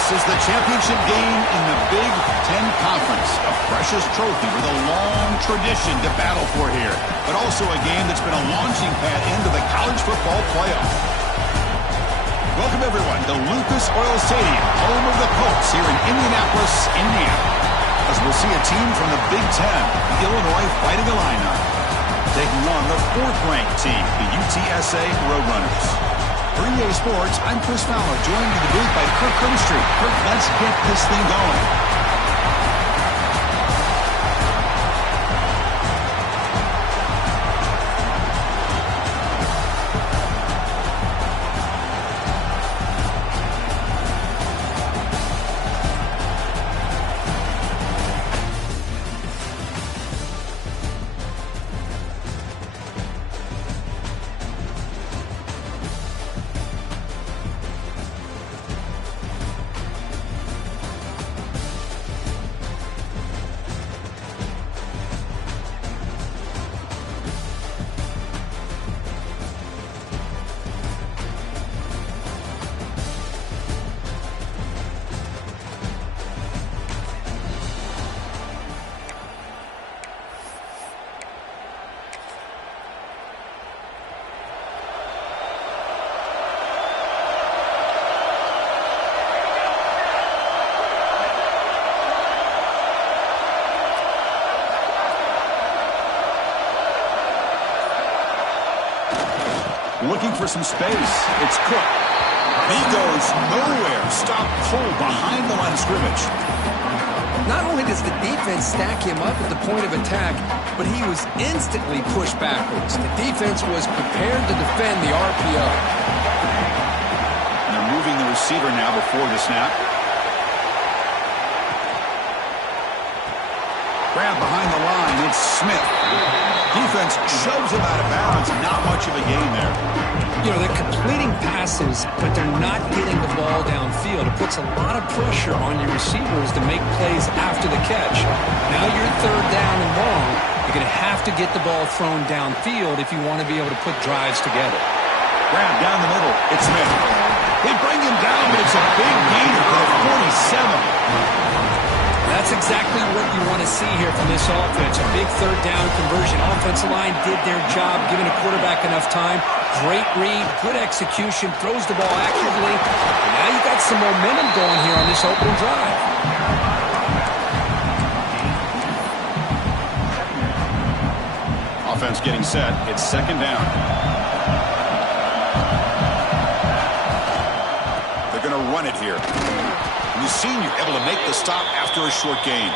This is the championship game in the Big Ten Conference. A precious trophy with a long tradition to battle for here. But also a game that's been a launching pad into the college football playoff. Welcome, everyone, to Lucas Oil Stadium, home of the Colts here in Indianapolis, Indiana. As we'll see a team from the Big Ten, the Illinois Fighting Illini, taking on the fourth-ranked team, the UTSA Roadrunners. For EA Sports, I'm Chris Fowler, joined in the booth by Kirk Herbstreit. Kirk, let's get this thing going. Looking for some space. It's Cook. He goes nowhere. Stop pull behind the line of scrimmage. Not only does the defense stack him up at the point of attack, but he was instantly pushed backwards. The defense was prepared to defend the RPO. And they're moving the receiver now before the snap. Grab behind the line. It's Smith. Defense shoves him out of bounds. Not much of a gain there. You know, they're completing passes, but they're not getting the ball downfield. It puts a lot of pressure on your receivers to make plays after the catch. Now you're third down and long. You're going to have to get the ball thrown downfield if you want to be able to put drives together. Grab down the middle. It's Smith. They bring him down, but it's a big gainer for the 47. That's exactly what you want to see here from this offense. A big third down conversion. Offensive line did their job, giving a quarterback enough time. Great read, good execution, throws the ball accurately. And now you got some momentum going here on this opening drive. Offense getting set. It's second down. They're going to run it here. And the senior able to make the stop after a short gain.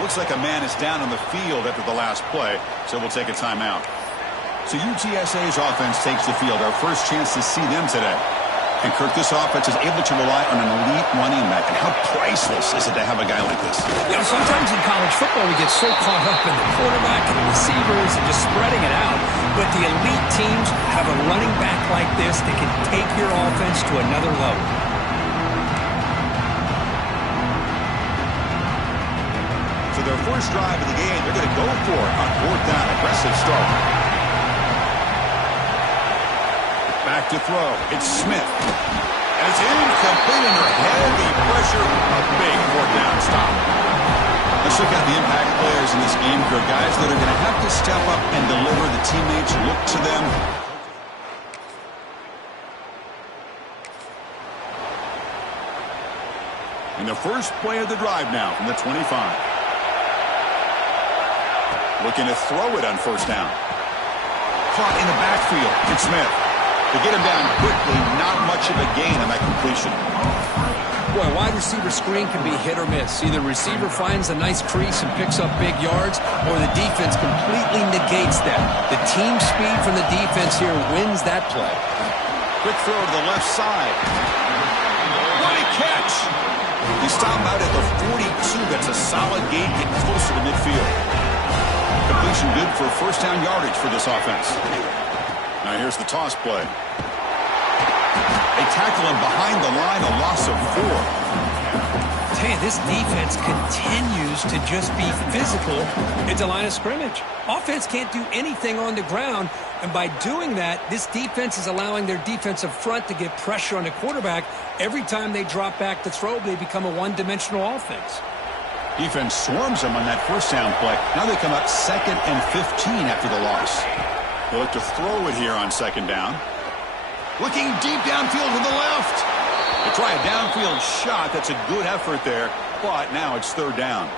Looks like a man is down on the field after the last play, so we'll take a timeout. So UTSA's offense takes the field. Our first chance to see them today. And Kirk, this offense is able to rely on an elite running back. And how priceless is it to have a guy like this? You know, sometimes in college football we get so caught up in the quarterback and the receivers and just spreading it out. But the elite teams have a running back like this that can take your offense to another level. So their first drive of the game, they're going to go for it on fourth down. Aggressive start. Back to throw. It's Smith. And it's incomplete under heavy pressure. A big fourth down stop. Let's look at the impact players in this game for guys that are going to have to step up and deliver. The teammates look to them. And the first play of the drive now from the 25. Looking to throw it on first down. Caught in the backfield. It's Smith. They get him down quickly. Not much of a gain on that completion. Boy, a wide receiver screen can be hit or miss. Either receiver finds a nice crease and picks up big yards, or the defense completely negates that. The team speed from the defense here wins that play. Quick throw to the left side. What a catch! He stopped out at the 42. That's a solid gain, getting closer to midfield. Completion good for first down yardage for this offense. Now here's the toss play. They tackle him behind the line, a loss of 4. Hey, this defense continues to just be physical at the line of scrimmage. Offense can't do anything on the ground, and by doing that, this defense is allowing their defensive front to get pressure on the quarterback. Every time they drop back to throw, they become a one-dimensional offense. Defense swarms them on that first down play. Now they come up 2nd and 15 after the loss. They look to throw it here on 2nd down. Looking deep downfield to the left. They try a downfield shot. That's a good effort there, but now it's 3rd down.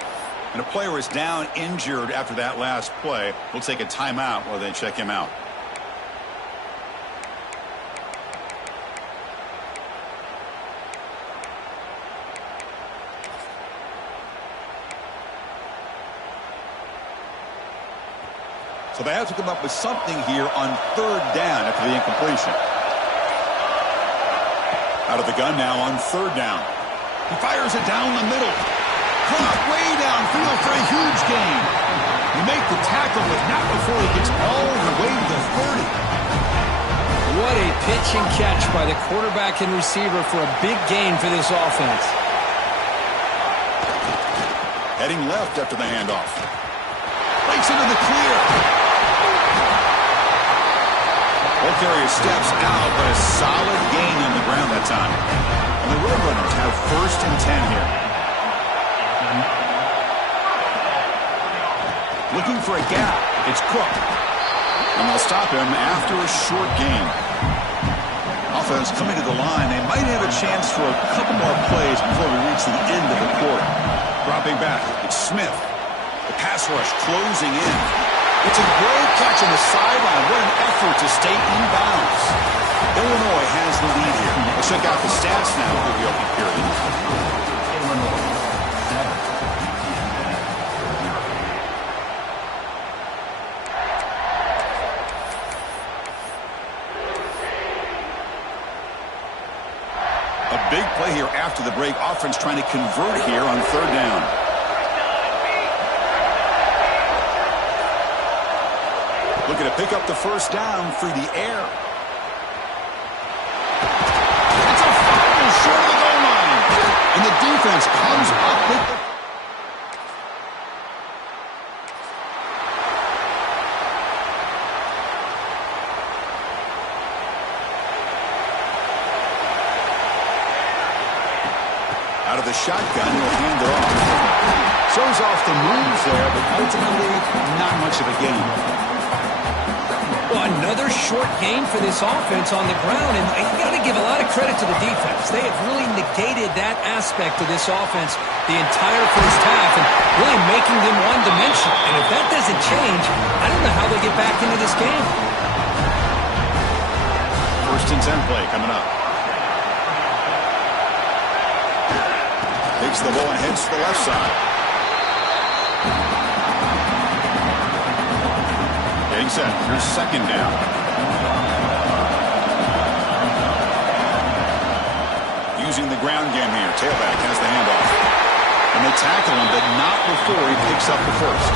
And a player is down injured after that last play. We'll take a timeout while they check him out. So they have to come up with something here on 3rd down after the incompletion. Out of the gun now on 3rd down. He fires it down the middle. Caught way downfield for a huge gain. You make the tackle, but not before he gets all the way to the 30. What a pitch and catch by the quarterback and receiver for a big gain for this offense. Heading left after the handoff. Breaks into the clear. Ball carrier steps out, but a solid gain on the ground that time. And the Roadrunners have 1st and 10 here. Looking for a gap. It's Cook. And they'll stop him after a short gain. Offense coming to the line. They might have a chance for a couple more plays before we reach the end of the quarter. Dropping back. It's Smith. The pass rush closing in. It's a great catch on the sideline. What an effort to stay in bounds. Illinois has the lead here. Let's check out the stats now for the opening period. A big play here after the break. Offense trying to convert here on 3rd down. Looking to pick up the 1st down through the air. It's a fumble short of the goal line. And the defense comes up with the... Out of the shotgun, he'll hand it off. Shows off the moves there, but ultimately not much of a gain. Well, another short gain for this offense on the ground, and you got to give a lot of credit to the defense. They have really negated that aspect of this offense the entire first half and really making them one-dimensional. And if that doesn't change, I don't know how they get back into this game. 1st and 10 play coming up. Takes the ball and heads to the left side. Getting set. Here's 2nd down. Using the ground game here. Tailback has the handoff. And they tackle him, but not before he picks up the 1st.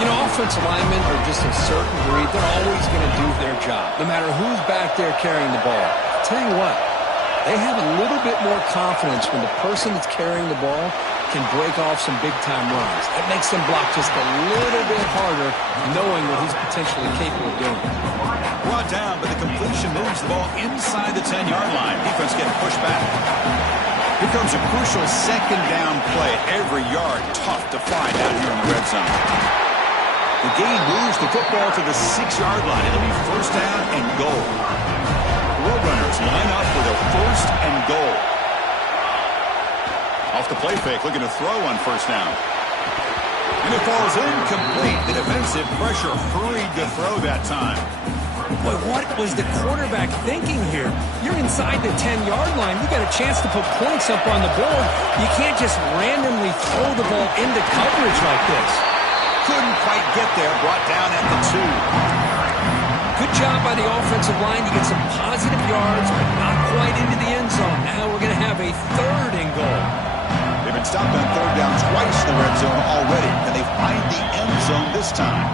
You know, offensive linemen are just a certain breed. They're always going to do their job, no matter who's back there carrying the ball. I'll tell you what, they have a little bit more confidence when the person that's carrying the ball can break off some big-time runs. That makes them block just a little bit harder, knowing what he's potentially capable of doing. Brought down, but the completion moves the ball inside the 10-yard line. Defense getting pushed back. Here comes a crucial 2nd down play. Every yard tough to find out here in the red zone. The gain moves the football to the 6-yard line. It'll be 1st down and goal. The Roadrunners line up with a 1st and goal. Off the play fake, looking to throw on 1st down. And it falls incomplete. The defensive pressure hurried to throw that time. Boy, what was the quarterback thinking here? You're inside the 10-yard line. You got a chance to put points up on the board. You can't just randomly throw the ball into coverage like this. Couldn't quite get there. Brought down at the 2. Good job by the offensive line. You get some positive yards, but not quite into the end zone. Now we're going to have a 3rd and goal. They've been stopped on 3rd down twice in the red zone already, and they find the end zone this time.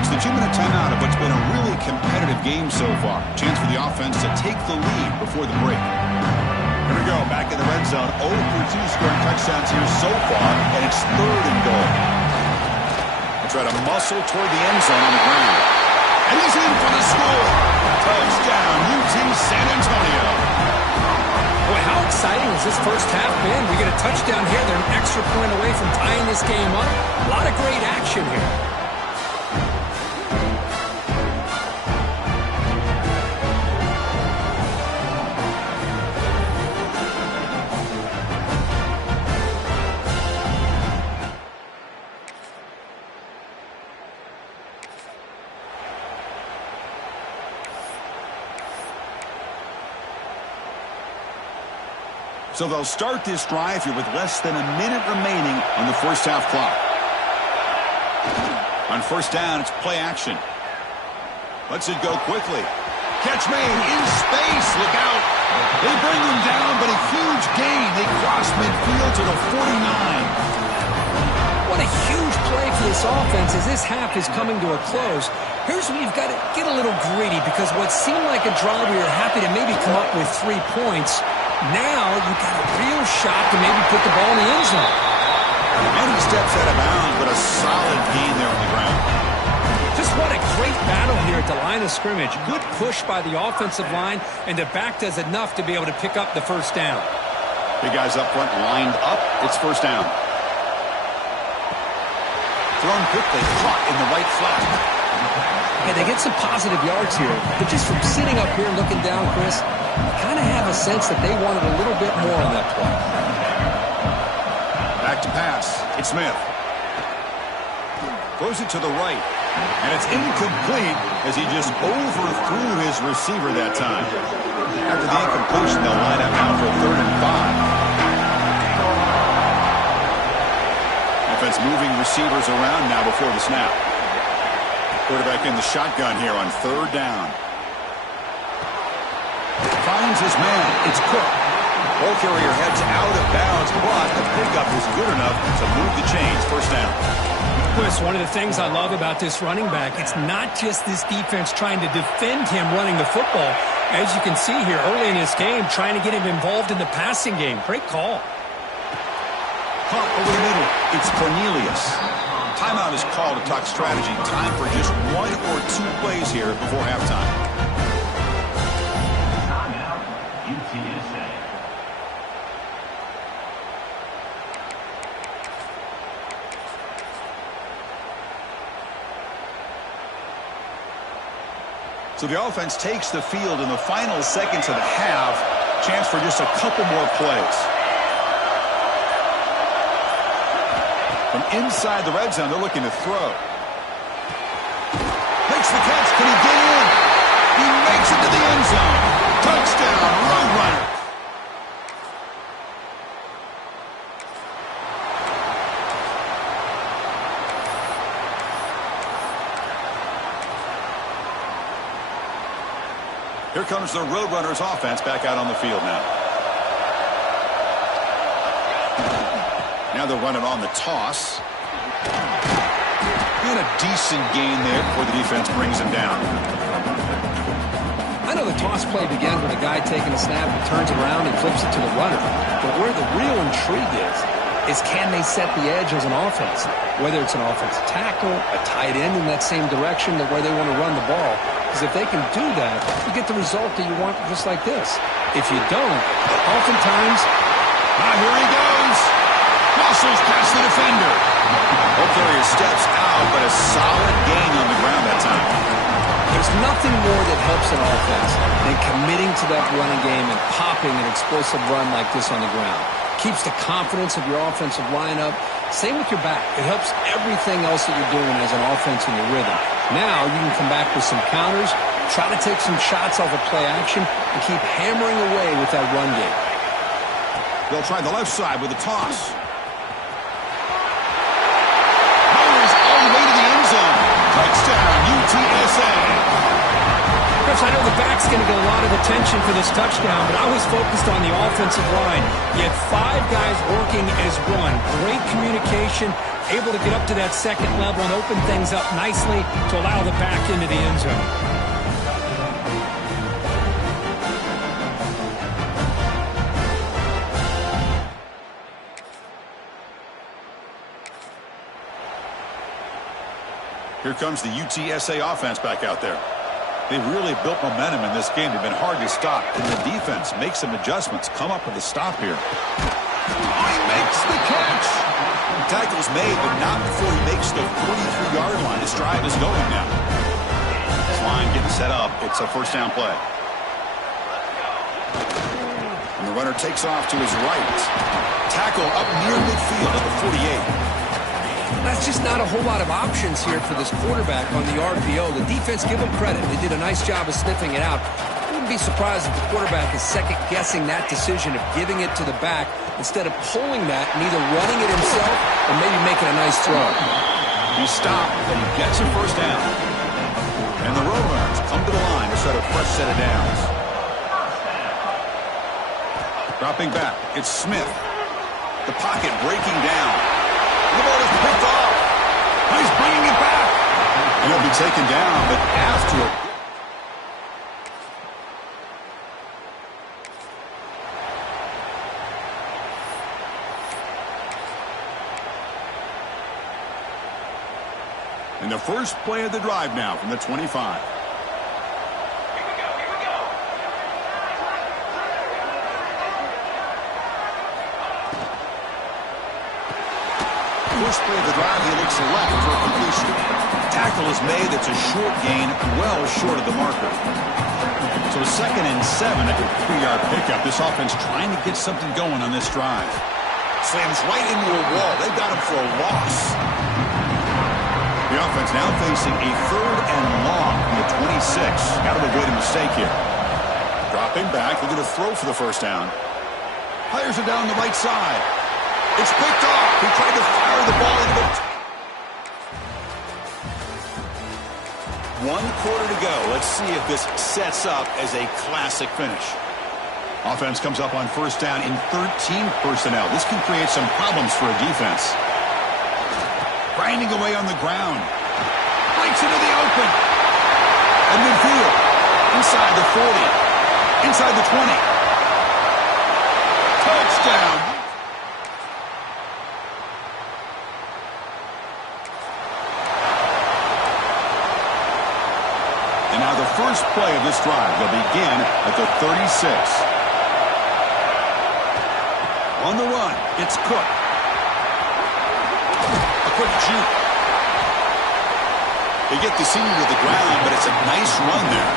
It's the 2-minute timeout of what's been a really competitive game so far. Chance for the offense to take the lead before the break. Here we go, back in the red zone. 0 for 2 scoring touchdowns here so far, and it's 3rd and goal. They'll try to muscle toward the end zone on the ground. And he's in for the score. Touchdown, UT San Antonio. Boy, how exciting has this first half been? We get a touchdown here. They're an extra point away from tying this game up. A lot of great action here. So they'll start this drive here with less than a minute remaining on the first half clock. On first down, it's play action. Lets it go quickly. Catch made in space. Look out. They bring him down, but a huge gain. They cross midfield to the 49. What a huge play for this offense as this half is coming to a close. Here's where you've got to get a little greedy because what seemed like a drive where you're happy to maybe come up with 3 points, now you've got a real shot to maybe put the ball in the end zone. And he steps out of bounds, but a solid gain there on the ground. Just what a great battle here at the line of scrimmage. Good push by the offensive line, and the back does enough to be able to pick up the first down. Big guys up front lined up. It's first down. Thrown quickly, caught in the right flat. Yeah, they get some positive yards here, but just from sitting up here and looking down, Chris, I kind of have a sense that they wanted a little bit more on that play. Back to pass. It's Smith. Throws it to the right. And it's incomplete as he just overthrew his receiver that time. After the incompletion, they'll line up now for 3rd and 5. Offense moving receivers around now before the snap. Quarterback in the shotgun here on 3rd down. Finds his man. It's Cook. Ball carrier heads out of bounds, but the pickup is good enough to move the chains. First down. Chris, one of the things I love about this running back, it's not just this defense trying to defend him running the football. As you can see here early in this game, trying to get him involved in the passing game. Great call. Caught over the middle. It's Cornelius. Timeout is called to talk strategy. Time for just 1 or 2 plays here before halftime. So the offense takes the field in the final seconds of the half. Chance for just a couple more plays. From inside the red zone, they're looking to throw. Makes the catch. Can he get in? He makes it to the end zone. Touchdown, Roadrunner. Here comes the Roadrunners offense back out on the field now. Now they'll run it on the toss. And a decent gain there before the defense brings him down. I know the toss play begins with a guy taking a snap and turns it around and flips it to the runner. But where the real intrigue is can they set the edge as an offense? Whether it's an offensive tackle, a tight end in that same direction that where they want to run the ball. Because if they can do that, you get the result that you want just like this. If you don't, oftentimes... Here he goes. Muscles past the defender. Ball carrier steps out, but a solid gain on the ground that time. There's nothing more that helps an offense than committing to that running game and popping an explosive run like this on the ground. Keeps the confidence of your offensive lineup. Same with your back. It helps everything else that you're doing as an offense in your rhythm. Now you can come back with some counters, try to take some shots off of play action, and keep hammering away with that run game. They'll try the left side with a toss. Mowers all the way to the end zone. Touchdown, UTSA. Chris, I know the back's going to get a lot of attention for this touchdown, but I was focused on the offensive line. You had 5 guys working as one. Great communication, able to get up to that second level and open things up nicely to allow the back into the end zone. Here comes the UTSA offense back out there. They've really built momentum in this game. They've been hard to stop. Can the defense make some adjustments, come up with a stop here? Oh, he makes the catch. The tackle's made, but not before he makes the 43-yard line. This drive is going now. This line getting set up. It's a first down play. And the runner takes off to his right. Tackle up near midfield at the 48. That's just not a whole lot of options here for this quarterback on the RPO. The defense, give them credit. They did a nice job of sniffing it out. I wouldn't be surprised if the quarterback is second-guessing that decision of giving it to the back instead of pulling that and either running it himself or maybe making a nice throw. He stopped, and he gets a first down. And the Roadrunners come to the line to set a fresh set of downs. Dropping back, it's Smith. The pocket breaking down. The ball is picked off. He's bringing it back. And he'll be taken down, but after it. And the first play of the drive now from the 25. First play of the drive, he looks left for a completion. Tackle is made. It's a short gain, well short of the marker. So 2nd and 7 at the 3-yard pickup. This offense trying to get something going on this drive. Slams right into a wall. They've got him for a loss. The offense now facing a 3rd and long from the 26. Got to avoid a mistake here. Dropping back. They're going to throw for the first down. Fires it down the right side. It's picked off. He tried to fire the ball into the... 1 quarter to go. Let's see if this sets up as a classic finish. Offense comes up on first down in 13 personnel. This can create some problems for a defense. Grinding away on the ground. Breaks into the open. And midfield. Inside the 40. Inside the 20. Touchdown. And now the first play of this drive will begin at the 36. On the run, it's Cook. A quick juke. They get the senior to the ground, but it's a nice run there.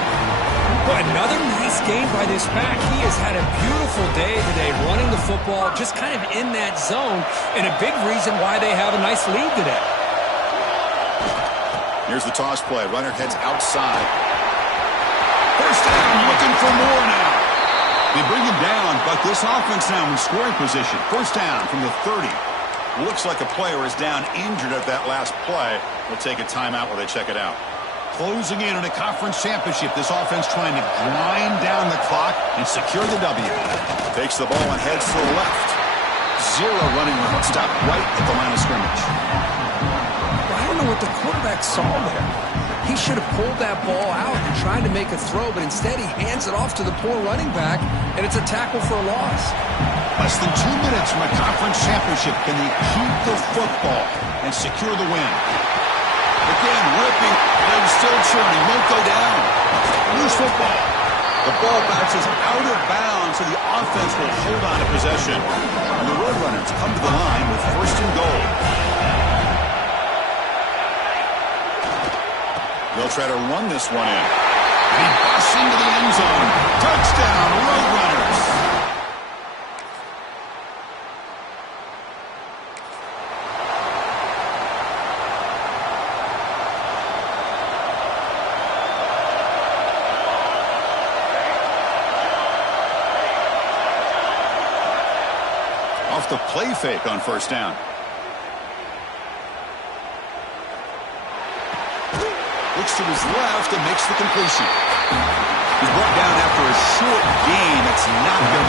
Well, another nice game by this back. He has had a beautiful day today running the football, just kind of in that zone, and a big reason why they have a nice lead today. Here's the toss play. Runner heads outside. First down, looking for more now. They bring him down, but this offense now in scoring position. First down from the 30. Looks like a player is down injured at that last play. They'll take a timeout while they check it out. Closing in on a conference championship. This offense trying to grind down the clock and secure the W. Takes the ball and heads to the left. 0 running room. Stop right at the line of scrimmage. I don't know what the quarterback saw there. He should have pulled that ball out and tried to make a throw, but instead he hands it off to the poor running back, and it's a tackle for a loss. Less than 2 minutes from a conference championship. Can they keep the football and secure the win? Again, ripping, and still churning. Won't go down. Loose football. The ball bounces out of bounds, so the offense will hold on to possession. And the Roadrunners come to the line with 1st and goal. They'll try to run this one in. He busts into the end zone. Touchdown, Roadrunners. Off the play fake on first down. Looks to his left and makes the completion. He's brought down after a short gain. It's not going to be